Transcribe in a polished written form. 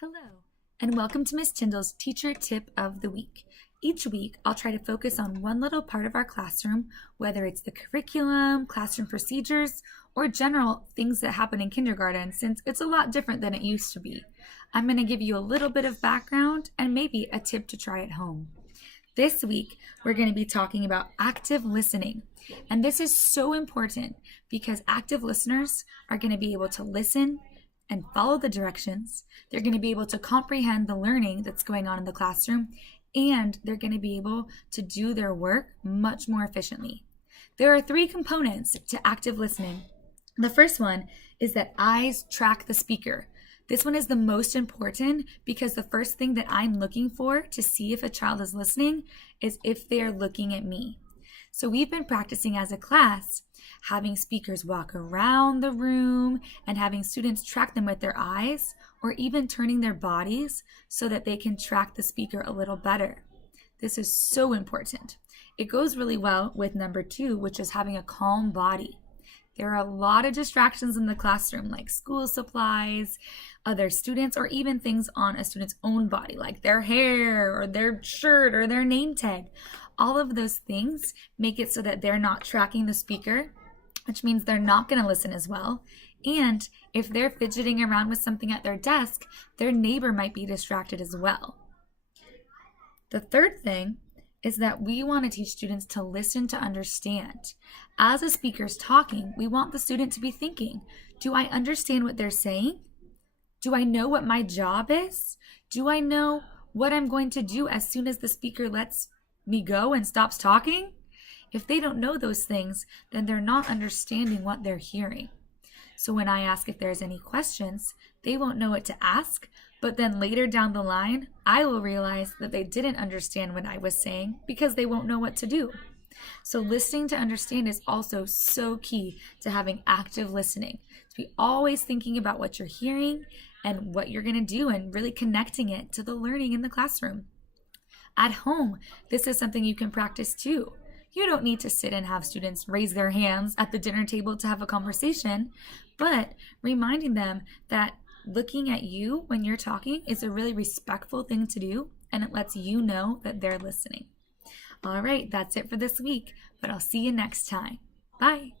Hello, and welcome to Miss Tyndall's Teacher Tip of the Week. Each week, I'll try to focus on one little part of our classroom, whether it's the curriculum, classroom procedures, or general things that happen in kindergarten, since it's a lot different than it used to be. I'm going to give you a little bit of background and maybe a tip to try at home. This week, we're going to be talking about active listening. And this is so important because active listeners are going to be able to listen and follow the directions. They're going to be able to comprehend the learning that's going on in the classroom, and they're going to be able to do their work much more efficiently. There are three components to active listening. The first one is that eyes track the speaker. This one is the most important because the first thing that I'm looking for to see if a child is listening is if they are looking at me. So we've been practicing as a class, having speakers walk around the room and having students track them with their eyes or even turning their bodies so that they can track the speaker a little better. This is so important. It goes really well with number 2, which is having a calm body. There are a lot of distractions in the classroom, like school supplies, other students, or even things on a student's own body, like their hair or their shirt or their name tag. All of those things make it so that they're not tracking the speaker, which means they're not going to listen as well. And if they're fidgeting around with something at their desk, their neighbor might be distracted as well. The third thing is that we want to teach students to listen to understand. As a speaker's talking, we want the student to be thinking, do I understand what they're saying? Do I know what my job is? Do I know what I'm going to do as soon as the speaker lets me go and stops talking? If they don't know those things, then they're not understanding what they're hearing. So when I ask if there's any questions, they won't know what to ask, but then later down the line, I will realize that they didn't understand what I was saying because they won't know what to do. So listening to understand is also so key to having active listening. To be always thinking about what you're hearing and what you're going to do and really connecting it to the learning in the classroom. At home, this is something you can practice too. You don't need to sit and have students raise their hands at the dinner table to have a conversation, but reminding them that looking at you when you're talking is a really respectful thing to do, and it lets you know that they're listening. All right, that's it for this week, but I'll see you next time. Bye.